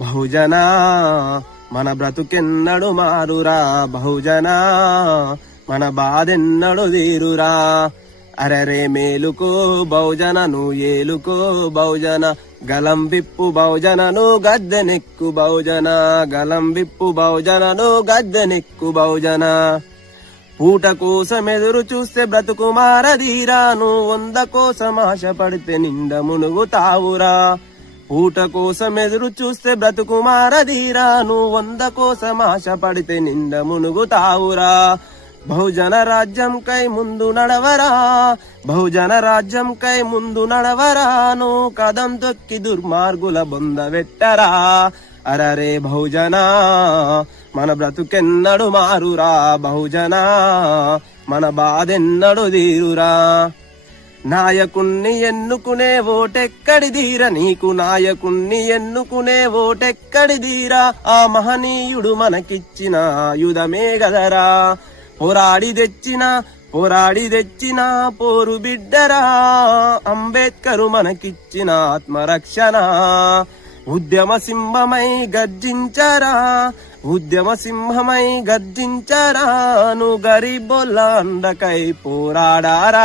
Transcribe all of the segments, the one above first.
బహుజన మన బ్రతుకెన్నడు మారురా బహుజన మన బాధెన్నడు తీరురా అరరే మేలుకో బహుజన నువ్వు ఏలుకో బహుజన గలం విప్పు బహుజనను గద్దెనెక్కు బహుజన గలం విప్పు బహుజనను గద్దెనెక్కు బహుజన పూట కోసం ఎదురు చూస్తే బ్రతుకు మారదీరా నువ్వు 100 కోసం ఆశపడితే నిండ మునుగుతావురా పూట కోసం ఎదురు చూస్తే బ్రతుకు మారదీరా నువ్వు 100 కోసం ఆశపడితే నిండ మునుగుతావురా బహుజన రాజ్యం కై ముందు నడవరా బహుజన రాజ్యం కై ముందు నడవరా నువ్వు కదం తొక్కి దుర్మార్గుల బొంద వెట్టరా అరరే బహుజన మన బ్రతుకెన్నడు మారురా బహుజన మన బాధెన్నడు తీరురా నాయకుణ్ణి ఎన్నుకునే ఓటెక్కడిదీరా నీకు నాయకుణ్ణి ఎన్నుకునే ఓటెక్కడిదీరా ఆ మహనీయుడు మనకిచ్చిన ఆయుధమే గదరా పోరాడి తెచ్చిన పోరు బిడ్డరా అంబేద్కరు మనకిచ్చిన ఆత్మరక్షణ ఉద్యమ సింహమై గర్జించరా ఉద్యమ సింహమై గర్జించరా నువ్వు గరీబోళ్ళ అండకై పోరాడారా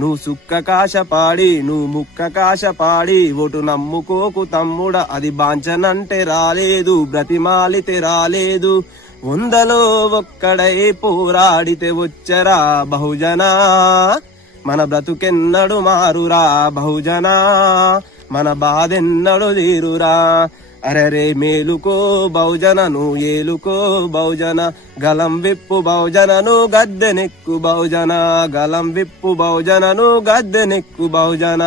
నువ్వు సుక్క కాశపాడి నువ్వు ముక్క కాశపాడి ఓటు నమ్ముకోకు తమ్ముడ అది బాంచనంటే రాలేదు బ్రతిమాలితే రాలేదు 100లో ఒక్కడై పోరాడితే వచ్చరా బహుజన మన బ్రతుకెన్నడు మారురా బహుజన మన బాధెన్నడు తీరురా అరరే మేలుకో బహుజన నువ్వు ఏలుకో బహుజన గలం విప్పు బహుజనను గద్దెనెక్కు బహుజన గలం విప్పు బహుజనను గద్దెనెక్కు బహుజన